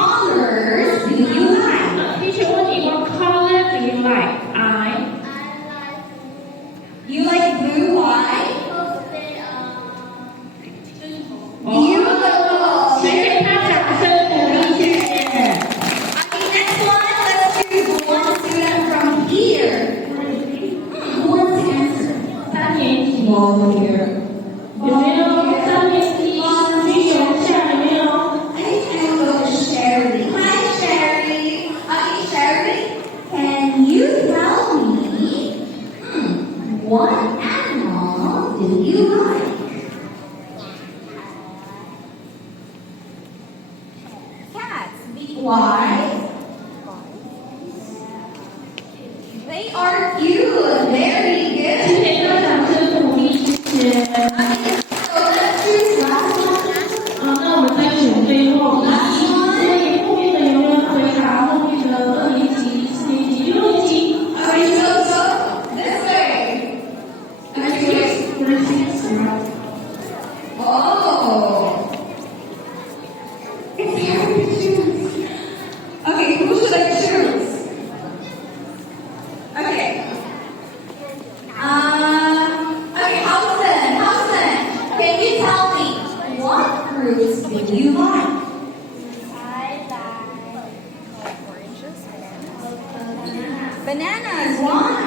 colors do you like? Teacher 问你 What color do you like? You like blue? Why? Beautiful. 请给他掌声鼓励，谢谢。 Okay, next one. Let's choose one student from here. Who wants to answer? 三年级 Volunteer. 有没有三年级举手一下？有没有？ I think I will go to Sherry. Hi, Sherry. Okay, Sherry, can you tell me what animal do you like? Cats. Why? They are cute. Very 请 good. 给他掌声鼓励，谢谢。 Okay, so let's choose last one. 那我们再选最后一题，所以后面的有没有回答后面的二年级、四年级、六年级？ Okay, so this way. Okay, 我的心思啊。 oh. It's hard to choose. Okay, who should I choose? Okay. Okay, Hudson, can you tell me what fruits do you like? Bananas. Why?